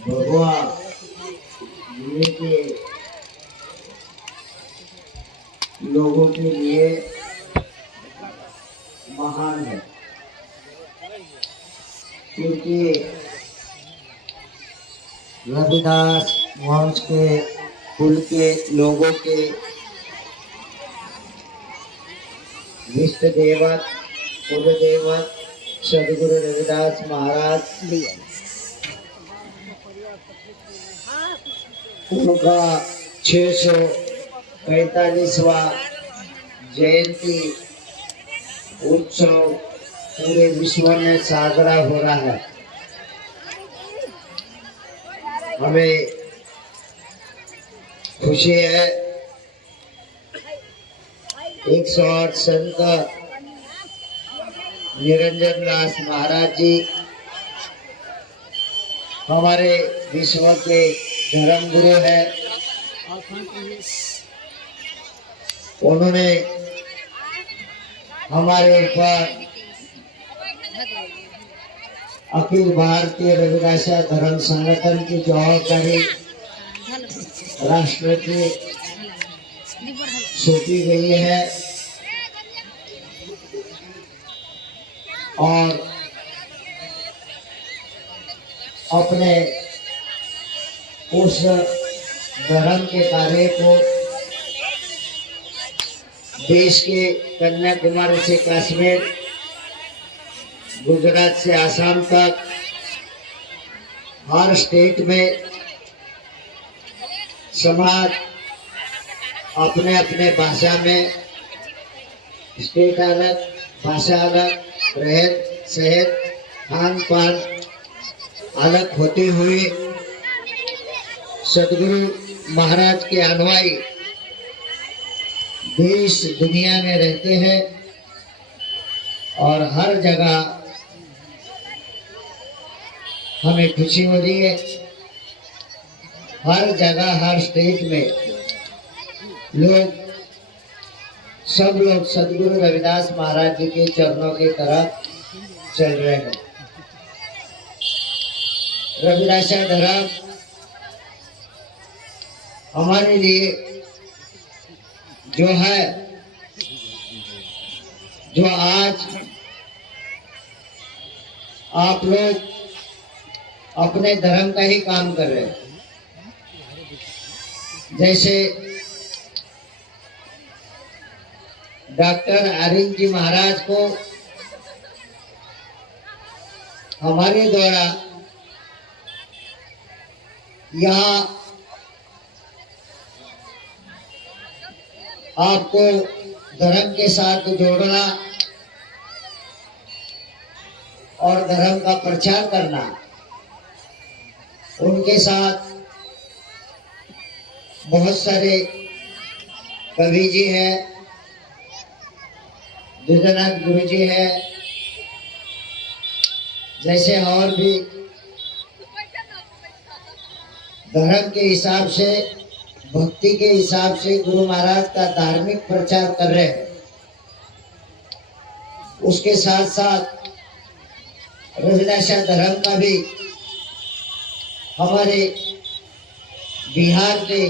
भगवा ये के लोगों के लिए महान है, क्योंकि रविदास वंश के कुल के लोगों के इष्ट देवत कुल देवत सदगुरु रविदास महाराज, उनका 645वां जयंती उत्सव पूरे विश्व में साजरा हो रहा है। हमें खुशी है 108 संत निरंजन दास महाराज जी हमारे विश्व के धर्म गुरु है। उन्होंने हमारे ऊपर अखिल भारतीय रविदास धर्म संगठन की जवाबदारी राष्ट्र की सौंपी गई है और अपने उस धर्म के कार्य को देश के कन्याकुमारी से कश्मीर, गुजरात से आसाम तक हर स्टेट में समाज अपने अपने भाषा में, स्टेट अलग भाषा अलग, रहन सहन खान पान अलग होते हुए सदगुरु महाराज के अनुयायी देश दुनिया में रहते हैं और हर जगह हमें खुशी हो रही है। हर जगह हर स्टेट में सब लोग सदगुरु रविदास महाराज जी के चरणों की तरफ चल रहे हैं। रविदास धर्म हमारे लिए जो है, जो आज आप लोग अपने धर्म का ही काम कर रहे हैं। जैसे डॉक्टर आर्यन जी महाराज को हमारे द्वारा यहाँ आपको धर्म के साथ जोड़ना और धर्म का प्रचार करना, उनके साथ बहुत सारे कवि जी हैं, द्विजनाथ गुरु जी हैं, जैसे और भी धर्म के हिसाब से, भक्ति के हिसाब से गुरु महाराज का धार्मिक प्रचार कर रहे हैं। उसके साथ साथ रविदास धर्म का भी हमारे बिहार के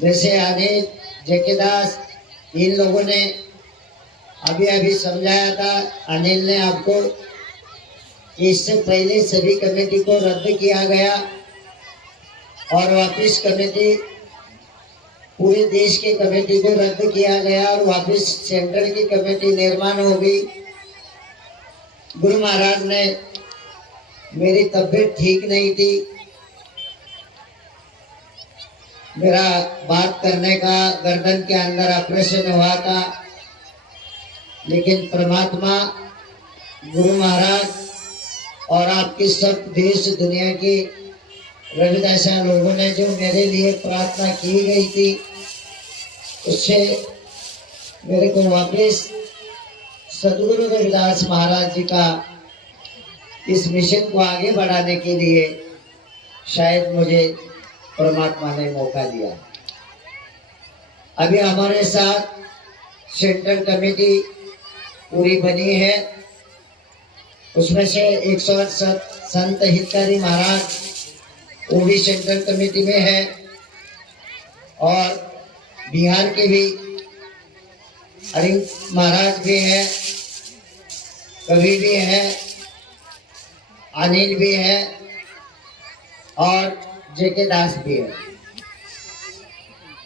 जैसे अनिल जेकेदास, इन लोगों ने अभी अभी समझाया था, अनिल ने आपको, इससे पहले सभी कमेटी को रद्द किया गया और वापस कमेटी, पूरे देश की कमेटी को रद्द किया गया और वापस सेंट्रल की कमेटी निर्माण हो गई। गुरु महाराज ने, मेरी तबीयत ठीक नहीं थी, मेरा बात करने का गर्दन के अंदर ऑपरेशन हुआ था, लेकिन परमात्मा गुरु महाराज और आपकी सब देश दुनिया की रविदास लोगों ने जो मेरे लिए प्रार्थना की गई थी, उससे मेरे को वापस सदगुरु रविदास महाराज जी का इस मिशन को आगे बढ़ाने के लिए शायद मुझे परमात्मा ने मौका दिया। अभी हमारे साथ सेंट्रल कमेटी पूरी बनी है उसमें से 108 संत हितकारी महाराज वो भी सेंट्रल कमेटी में है, और बिहार के भी अरिंग महाराज भी है, कवि भी है, अनिल भी है, और जेके दास भी है।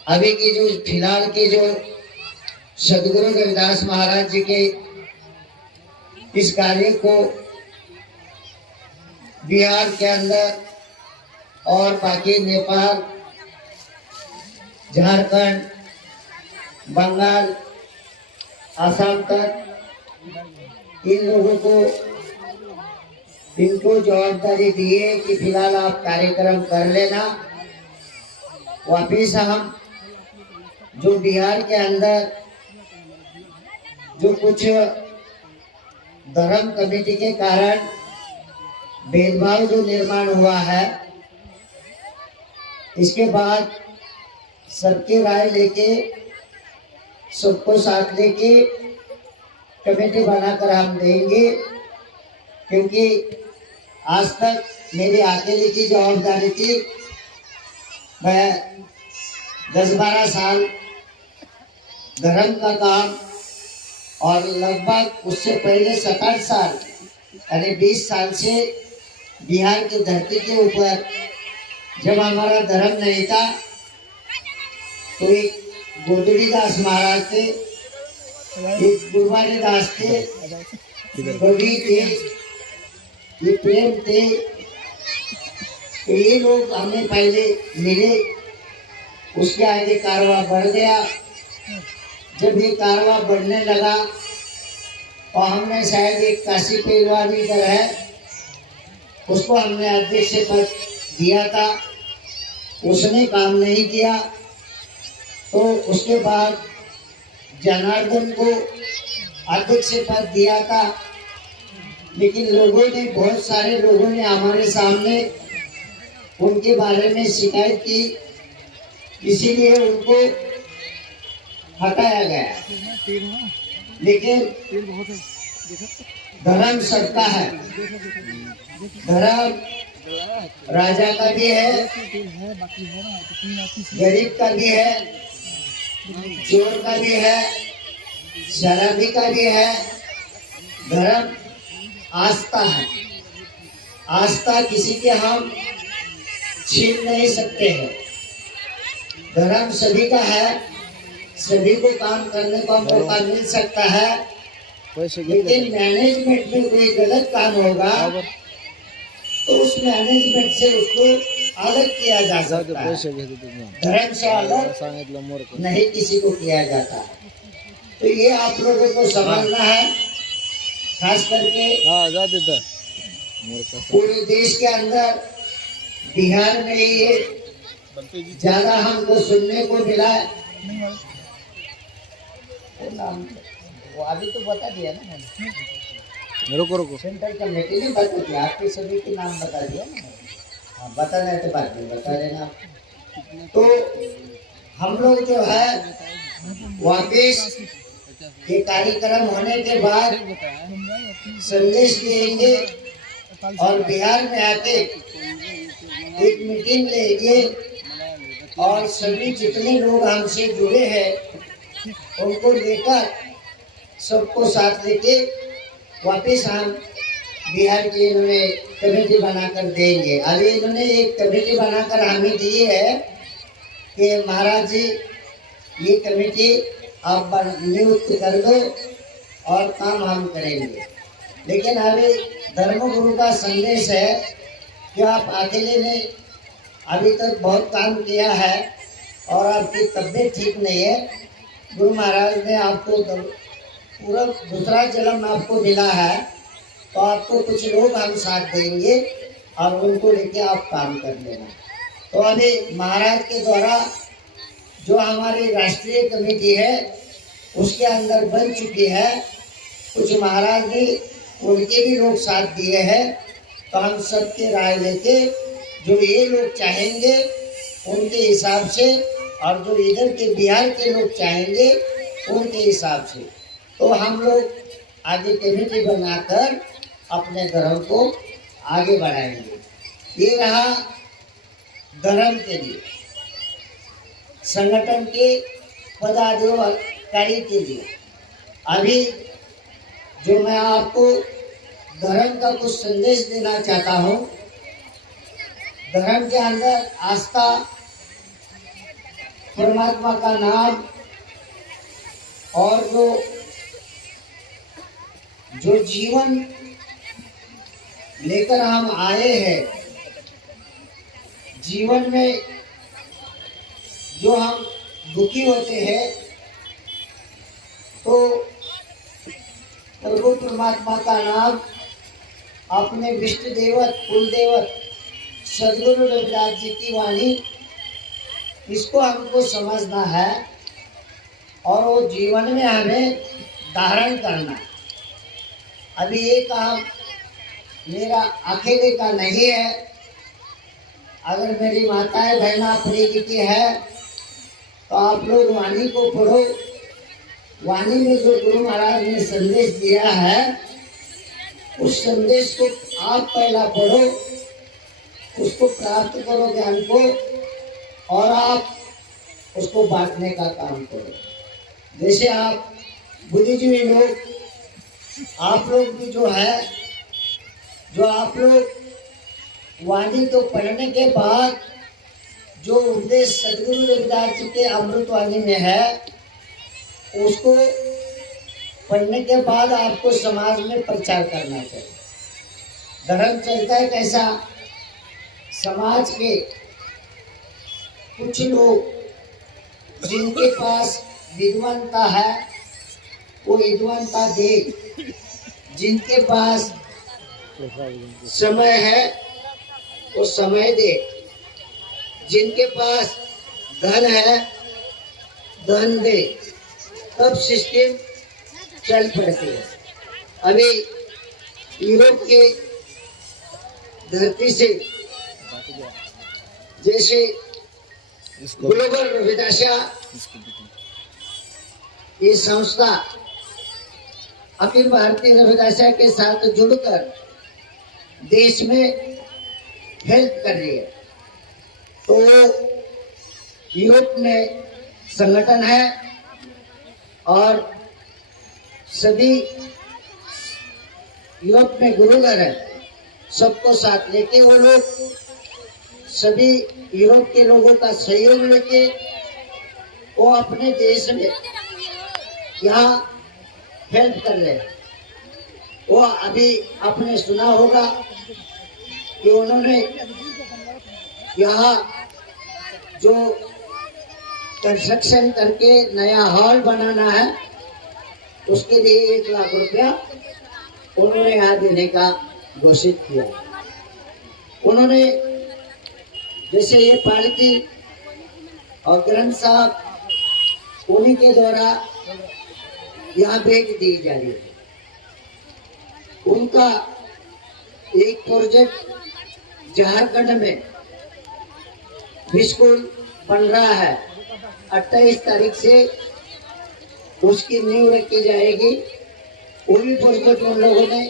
अभी की जो फिलहाल की जो सदगुरु रविदास महाराज जी के इस कार्य को बिहार के अंदर और बाकी नेपाल, झारखंड, बंगाल, आसाम तक इन लोगों को इनको जवाबदारी दी है कि फिलहाल आप कार्यक्रम कर लेना। वापिस हम जो बिहार के अंदर जो कुछ धर्म कमेटी के कारण भेदभाव जो निर्माण हुआ है, इसके बाद सबकी राय लेके, सबको साथ लेके कमेटी बनाकर हम देंगे। क्योंकि आज तक मेरी अकेले की जवाबदारी थी। मैं 10-12 साल धर्म का काम, और लगभग उससे पहले 7-8 साल यानी 20 साल से बिहार की धरती के ऊपर जब हमारा धर्म नहीं था, तो एक गोदड़ी दास महाराज थे, एक गुरुवारी दास थे, कवि थे, ये प्रेम थे, तो ये लोग हमें पहले मिले। उसके आगे कारवा बढ़ गया। जब ये कारवा बढ़ने लगा तो हमने शायद एक काशी पहलवान इधर है, उसको हमने अध्यक्ष पद दिया था, उसने काम नहीं किया। तो उसके बाद जनार्दन को अध्यक्ष पद दिया था, लेकिन लोगों ने, बहुत सारे लोगों ने हमारे सामने उनके बारे में शिकायत की, इसीलिए उनको हटाया गया। लेकिन धर्म सबका है, धर्म राजा का भी है, गरीब का भी है, चोर का भी है, शराबी का भी है। धर्म आस्था है, आस्था किसी के हम छीन नहीं सकते हैं। धर्म सभी का है, सभी को काम करने का मौका मिल सकता है, लेकिन मैनेजमेंट में कोई गलत काम होगा तो उस मैनेजमेंट से उसको अलग किया जा सकता है। धर्म से अलग नहीं किसी को किया जाता। तो ये आप लोगों को समझना है, खास करके पूरे देश के अंदर बिहार में ये ज्यादा हमको सुनने को मिला। वो अभी तो बता दिया ना मैंने। रुको सेंट्रल कमेटी ने बता दिया, आपके सभी के नाम बता दिया ना। हाँ, बताना है तो बाद में बता देना। तो हम लोग जो है वापिस ये कार्यक्रम होने के बाद संदेश देंगे और बिहार में आके एक मीटिंग लेंगे, और सभी जितने लोग हमसे जुड़े हैं उनको लेकर, सबको साथ लेके वापस हम बिहार की इन्होंने कमेटी बनाकर देंगे। अभी इन्होंने एक कमेटी बनाकर हमें दी है कि महाराज जी ये कमेटी आप नियुक्त कर दो और काम हम करेंगे। लेकिन अभी धर्मगुरु का संदेश है कि आप अकेले ने अभी तक बहुत काम किया है और आपकी तबीयत ठीक नहीं है। गुरु महाराज ने आपको पूरा दूसरा जन्म आपको मिला है, तो आपको कुछ लोग हम साथ देंगे और उनको लेके आप काम कर लेना। तो अभी महाराज के द्वारा जो हमारी राष्ट्रीय कमेटी है उसके अंदर बन चुकी है। कुछ महाराज ने उनके भी लोग साथ दिए हैं, तो हम सबके राय लेके जो ये लोग चाहेंगे उनके हिसाब से, और जो इधर के बिहार के लोग चाहेंगे उनके हिसाब से, तो हम लोग आगे कमेटी बनाकर अपने धर्म को आगे बढ़ाएंगे। ये रहा धर्म के लिए, संगठन के पदाधिकारी के लिए। अभी जो मैं आपको धर्म का कुछ संदेश देना चाहता हूँ। धर्म के अंदर आस्था, परमात्मा का नाम और जो जीवन लेकर हम आए हैं, जीवन में जो हम दुखी होते हैं तो प्रभु परमात्मा का नाम, अपने विष्णु देवत, कुल देवत सदगुरु रविदास जी की वाणी, इसको हमको समझना है और वो जीवन में हमें धारण करना है। अभी ये काम मेरा अकेले का नहीं है। अगर मेरी माताएं बहना प्रेरित की है तो आप लोग वाणी को पढ़ो। वाणी में जो गुरु महाराज ने संदेश दिया है, उस संदेश को आप पहला पढ़ो, उसको प्राप्त करो ज्ञान को, और आप उसको बांटने का काम करो। जैसे आप बुद्धिजीवी लोग, आप लोग भी जो है, जो आप लोग वाणी को पढ़ने के बाद जो उपदेश सदगुरु रविदास जी के अमृत वाणी में है, उसको पढ़ने के बाद आपको समाज में प्रचार करना चाहिए। धर्म चलता है कैसा? समाज के कुछ लोग जिनके पास विद्वानता है वो विद्वानता दे, जिनके पास समय है वो समय दे, जिनके पास धन है धन दे, तब सिस्टम चल पड़ती है। अभी यूरोप के धरती से जैसे ग्लोबल रविदासा ये संस्था अखिल भारतीय रविदासा के साथ जुड़कर देश में हेल्प कर रही है। तो यूरोप में संगठन है और सभी यूरोप में गुरुगर है, सबको साथ लेके वो लोग सभी यूरोप के लोगों का सहयोग लेके वो अपने देश में यहाँ हेल्प कर रहे हैं। वो अभी आपने सुना होगा कि उन्होंने यहाँ जो कंस्ट्रक्शन करके नया हॉल बनाना है, उसके लिए 1 लाख रुपया उन्होंने यहाँ देने का घोषित किया। उन्होंने जैसे ये पालकी और ग्रंथ साहब उन्हीं के द्वारा यहाँ भेज दी जा रही है। उनका एक प्रोजेक्ट झारखंड में स्कूल बन रहा है, 28 तारीख से उसकी नींव रखी जाएगी। वो भी प्रोजेक्ट उन लोगों ने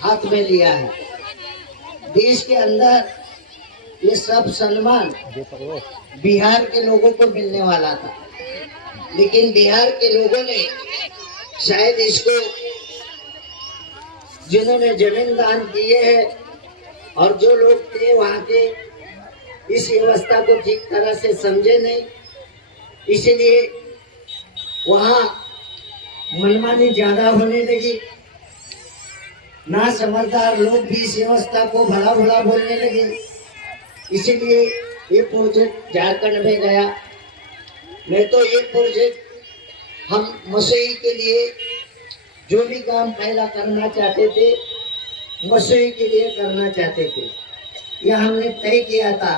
हाथ में लिया है। देश के अंदर ये सब सम्मान बिहार के लोगों को मिलने वाला था, लेकिन बिहार के लोगों ने शायद इसको, जिन्होंने जमीन दान किए हैं और जो लोग थे वहाँ के, इस व्यवस्था को ठीक तरह से समझे नहीं, इसलिए वहाँ मनमानी ज्यादा होने लगी। ना समझदार लोग भी इस व्यवस्था को भला भला बोलने लगे। इसीलिए ये प्रोजेक्ट झारखंड में गया। नहीं तो ये प्रोजेक्ट हम मसई के लिए जो भी काम पहला करना चाहते थे, मसई के लिए करना चाहते थे, यह हमने तय किया था।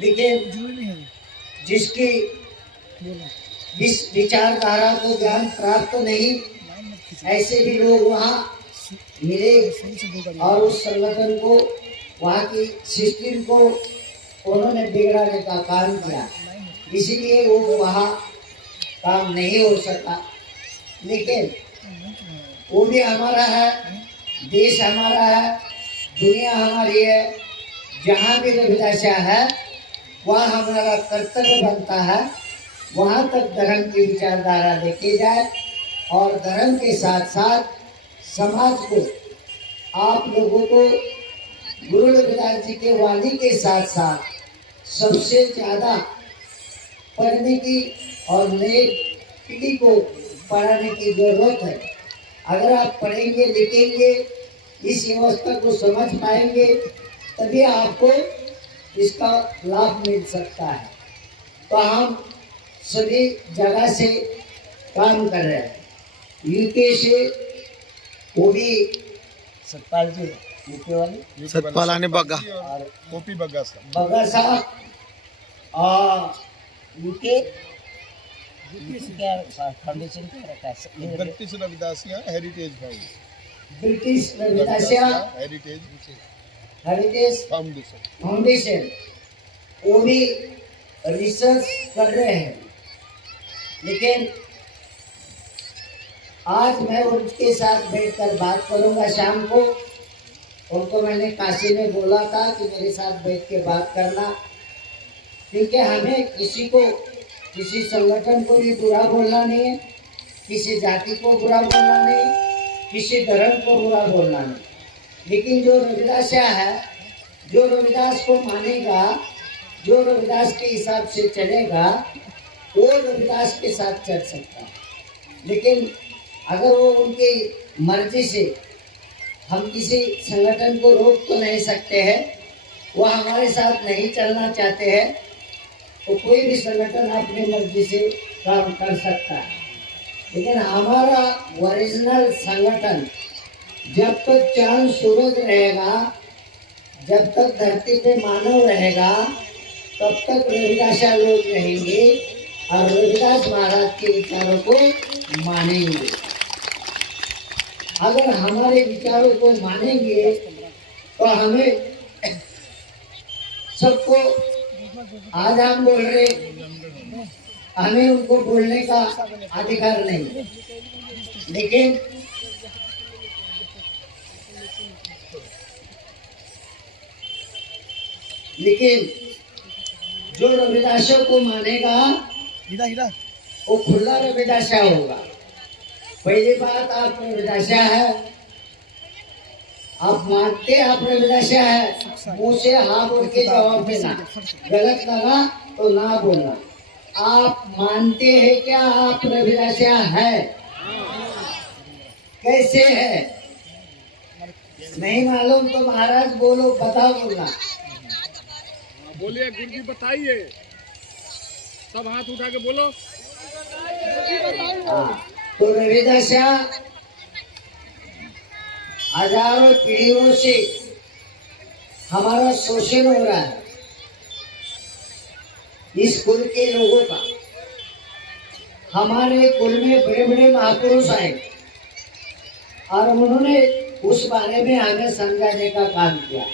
लेकिन जिसकी इस विचारधारा को ज्ञान प्राप्त नहीं, ऐसे भी लोग वहाँ मिले और उस संगठन को, वहाँ की सिस्टम को उन्होंने बिगड़ाने का काम किया। इसीलिए वो वहाँ काम नहीं हो सका। लेकिन वो भी हमारा है, देश हमारा है, दुनिया हमारी है। जहाँ भी रविदासा है वहाँ हमारा कर्तव्य बनता है वहाँ तक धर्म की विचारधारा लेके जाए और धर्म के साथ साथ समाज को, आप लोगों को गुरु रविदास जी के वाणी के साथ साथ सबसे ज़्यादा पढ़ने की और नए पीढ़ी को पढ़ाने की जरूरत है। अगर आप पढ़ेंगे लिखेंगे, इस व्यवस्था को समझ पाएंगे, तभी आपको इसका लाभ मिल सकता है। तो हम सभी जगह से काम कर रहे हैं। यूके से वो भी सतपाल जी, यूके वाले सतपाल आने बग्गा और गोपी बग्गा बग्गा साहब और यूके क्या फाउंडेशन क्या रखा है? British Ravidassia heritage found, British Ravidassia heritage foundation, वो भी रिसर्च कर रहे हैं। लेकिन आज मैं उनके साथ बैठकर बात करूंगा शाम को। उनको मैंने काशी में बोला था कि मेरे साथ बैठ के बात करना, क्योंकि हमें किसी को, किसी संगठन को भी बुरा बोलना नहीं है, किसी जाति को बुरा बोलना नहीं, किसी धर्म को बुरा बोलना नहीं। लेकिन जो रविदासा है, जो रविदास को मानेगा, जो रविदास के हिसाब से चलेगा, वो रविदास के साथ चल सकता है। लेकिन अगर वो उनकी मर्जी से, हम किसी संगठन को रोक तो नहीं सकते हैं, वो हमारे साथ नहीं चलना चाहते हैं, तो कोई भी संगठन अपनी मर्जी से काम कर सकता है। लेकिन हमारा ओरिजिनल संगठन जब तक चांद सूरज रहेगा, जब तक धरती पे मानव रहेगा, तब तक रविदासा लोग रहेंगे और रविदास महाराज के विचारों को मानेंगे। अगर हमारे विचारों को मानेंगे तो हमें सबको, आज हम बोल रहे, हमें उनको बोलने का अधिकार नहीं, लेकिन जो रविदासों को मानेगा वो खुला रविदासा होगा। पहली बात, आप रविदासा है, आप मानते हैं आप रविदासा है, मुँह से हाँ बोल के जवाब देना, गलत लगा तो ना बोलना। आप मानते हैं क्या आप रविदासा है? कैसे है? नहीं मालूम तो महाराज बोलो, बता बोलना। बोलिए गुरु जी बताइए, सब हाथ उठा के बोलो। तो रविदासा हजारों पीढ़ियों से हमारा शोषण हो रहा है, इस कुल के लोगों का। हमारे कुल में बड़े बड़े महापुरुष आए और उन्होंने उस बारे में हमें समझाने का काम किया।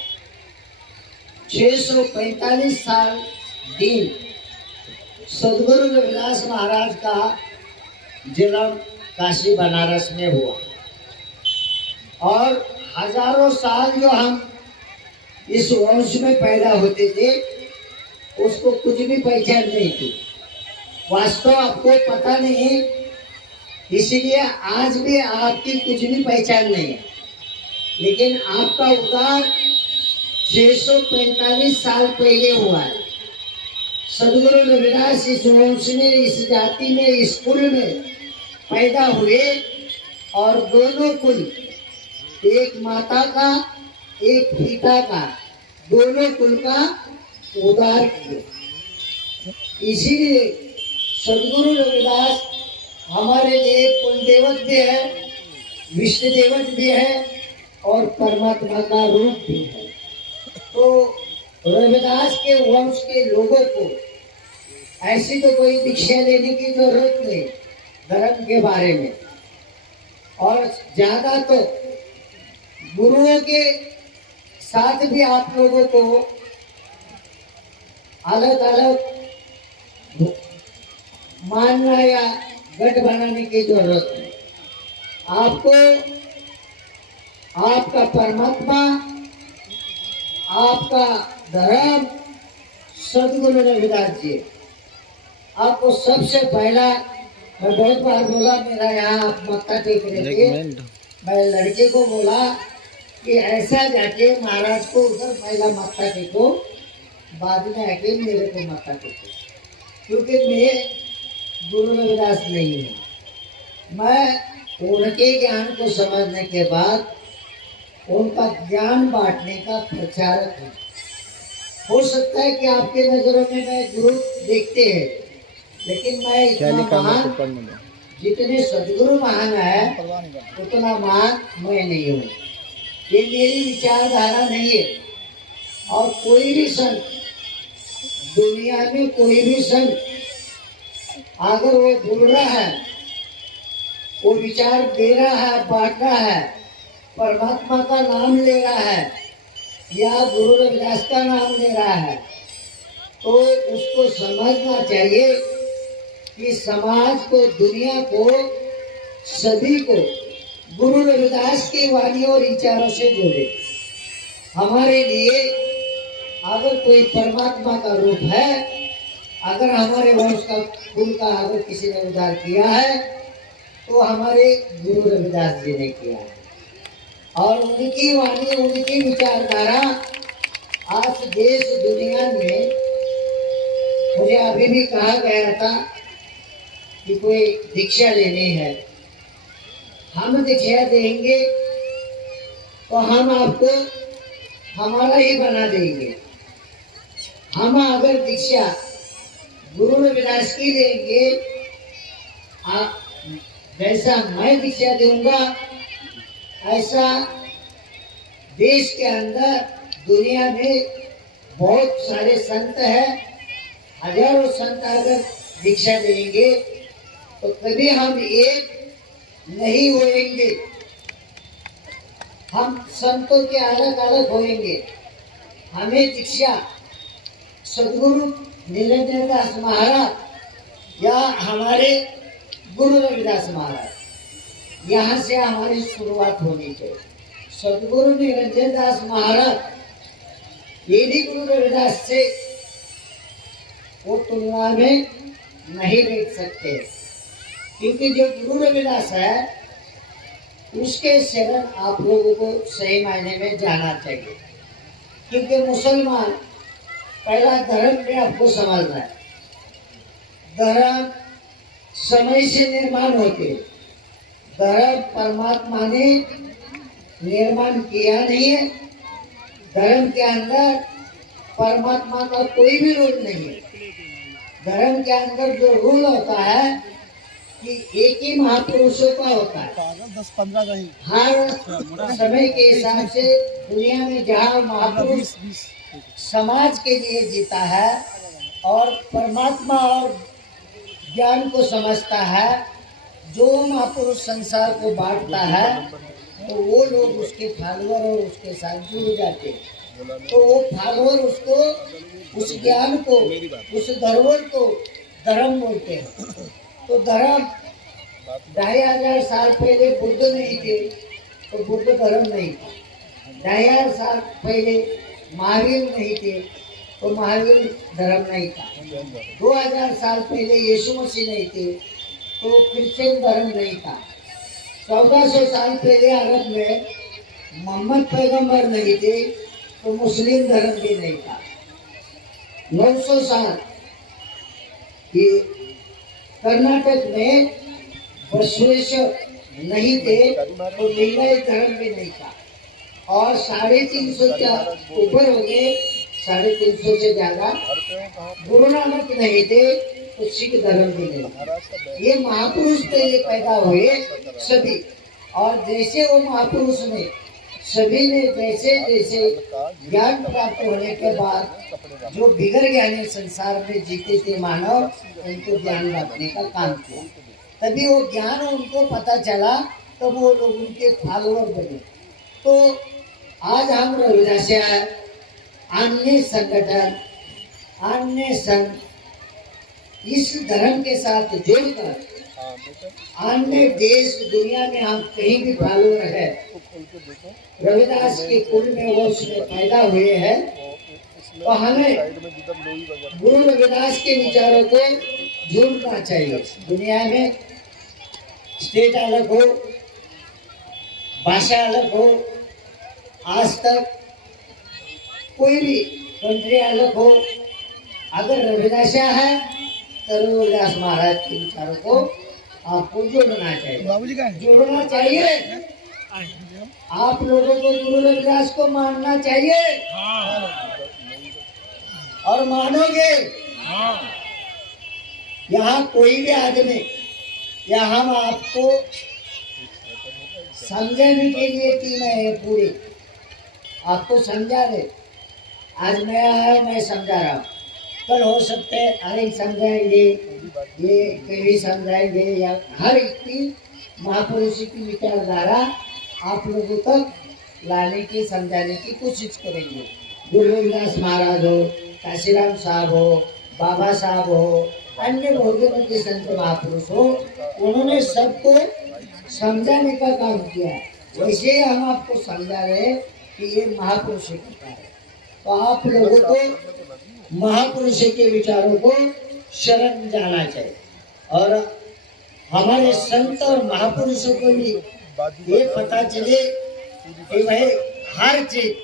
645 साल दिन सदगुरु रविदास महाराज का जन्म काशी बनारस में हुआ और हजारों साल जो हम इस वंश में पैदा होते थे, उसको कुछ भी पहचान नहीं थी। वास्तव आपको पता नहीं, इसीलिए आज भी आपकी कुछ भी पहचान नहीं है। लेकिन आपका उद्धार 645 साल पहले हुआ है। सदगुरु रविदास इस वंश में, इस जाति में, इस कुल में पैदा हुए और दोनों कुल, एक माता का एक पिता का, दोनों कुल का उद्धार किए। इसीलिए सदगुरु रविदास हमारे लिए कुल देवत भी है, विष्णु देवत भी है और परमात्मा का रूप भी है। तो रविदास के वंश के लोगों को ऐसी तो कोई दीक्षा लेने की जरूरत नहीं धर्म के बारे में, और ज्यादा तो गुरुओं के साथ भी आप लोगों को अलग अलग मानना या गठ बनाने की जरूरत है। आपको आपका परमात्मा, आपका धर्म सदगुरु रविदास जी। आपको सबसे पहला, मैं बहुत बार बोला, मेरा यहाँ आप मत्था टेक रहे थे, मैं लड़के को बोला कि ऐसा जाके महाराज को उधर पहला मत्था टेको, बाद में आके मेरे को मत्था टेको, क्योंकि मैं गुरु रविदास नहीं हूँ। मैं उनके ज्ञान को समझने के बाद उनका ज्ञान बांटने का प्रचारक हूँ। हो सकता है कि आपके नजरों में मैं गुरु देखते हैं, लेकिन मैं इतना महान, जितने सदगुरु महान है उतना महान मैं नहीं हूँ। ये मेरी विचारधारा नहीं है। और कोई भी संत, दुनिया में कोई भी संत अगर वो बोल रहा है, वो विचार दे रहा है, बांट रहा है, परमात्मा का नाम ले रहा है या गुरु रविदास का नाम ले रहा है, तो उसको समझना चाहिए कि समाज को, दुनिया को, सभी को गुरु रविदास की वाणी और विचारों से जोड़े। हमारे लिए अगर कोई परमात्मा का रूप है, अगर हमारे वंश का फूल का अगर किसी ने उद्धार किया है तो हमारे गुरु रविदास जी ने किया है। और उनकी वाणी, उनकी विचारधारा आज देश दुनिया में, मुझे अभी भी कहा गया था कि कोई दीक्षा लेनी है, हम दीक्षा देंगे तो हम आपको हमारा ही बना देंगे। हम अगर दीक्षा गुरु रविदास की लेंगे, जैसा मैं दीक्षा दूंगा ऐसा देश के अंदर, दुनिया में बहुत सारे संत हैं, हजारों संत अगर दीक्षा देंगे तो कभी हम एक नहीं होएंगे। हम संतों के अलग अलग होएंगे। हमें दीक्षा सदगुरु निरंजन दास महाराज या हमारे गुरु रविदास महाराज, यहाँ से हमारी शुरुआत होनी चाहिए। सदगुरु निरंजन दास महाराज ये भी गुरु रविदास से वो तुलना में नहीं देख सकते, क्योंकि जो गुरु रविदास है उसके शरण आप लोगों को सही मायने में जाना चाहिए। क्योंकि मुसलमान पहला धर्म में आपको समझना है, धर्म समय से निर्माण होते, धर्म परमात्मा ने निर्माण किया नहीं है। धर्म के अंदर परमात्मा का कोई भी रोल नहीं है। धर्म के अंदर जो रोल होता है कि एक ही महापुरुषों का होता है। 10-15 हर समय के हिसाब से दुनिया में जहाँ महापुरुष समाज के लिए जीता है और परमात्मा और ज्ञान को समझता है, जो महापुरुष संसार को बांटता है, तो वो लोग उसके फॉलोअर और उसके साथ जुड़ जाते हैं। तो वो फॉलोअर उसको, उस ज्ञान को, उस धरोहर को धर्म बोलते हैं। तो धर्म 2500 साल पहले बुद्ध नहीं थे तो बुद्ध धर्म नहीं था। 2500 साल पहले महावीर नहीं थे तो महावीर धर्म नहीं था। 2000 साल पहले यीशु मसीह नहीं थे तो क्रिश्चियन धर्म नहीं था। 1400 साल पहले अरब में मोहम्मद पैगंबर नहीं थे तो मुस्लिम धर्म भी नहीं था। 900 साल ये कर्नाटक में बसवेश्वर नहीं थे तो लिंगायत धर्म भी नहीं था। और 350 के ऊपर हो गए, 350 से ज्यादा गुरु नानक नहीं थे तो सिख धर्म भी नहीं। ये महापुरुष पहले पैदा हुए सभी, और जैसे वो महापुरुष ने सभी ने जैसे जैसे ज्ञान प्राप्त होने के बाद जो बिगड़ ज्ञानी संसार में जीते थे मानव, उनको ज्ञान बांटने का काम किया। तभी वो ज्ञान उनको पता चला, तब वो लोग उनके फॉलोअर बने। तो आज हम रविदासिया अन्य संगठन, अन्य संघ इस धर्म के साथ जुड़कर अन्य देश दुनिया में हम कहीं भी फॉलोअर है, रविदास के कुल में वो उसमें पैदा हुए हैं, तो हमें गुरु रविदास के विचारों को जोड़ना चाहिए। दुनिया में स्टेट अलग हो, भाषा अलग हो, आज तक कोई भी कंट्री अलग हो, अगर रविदासिया है तो रविदास महाराज के विचारों को आपको जोड़ना चाहिए, जोड़ना चाहिए। आप लोगों को गुरु रविदास को मानना चाहिए और मानोगे। यहाँ कोई भी आदमी या हम आपको समझाने के लिए टीम है पूरी, आपको समझा रहे। आज मैं आया, मैं समझा रहा हूँ, कल हो सकते हैं अरे समझाएंगे, ये कभी समझाएंगे, या हर एक की महापुरुष की विचारधारा आप लोगों तक लाने की, समझाने की कोशिश करेंगे। गुरु रविदास महाराज हो, काशीराम साहब हो, बाबा साहब हो, अन्य बहुजनों के संत महापुरुष हो, उन्होंने सबको समझाने का काम किया। वैसे ही हम आपको समझा रहे कि ये महापुरुष करता है, तो आप लोगों को महापुरुष के विचारों को शरण जाना चाहिए। और हमारे संत और महापुरुषों को भी ये पता चले कि भाई हर चीज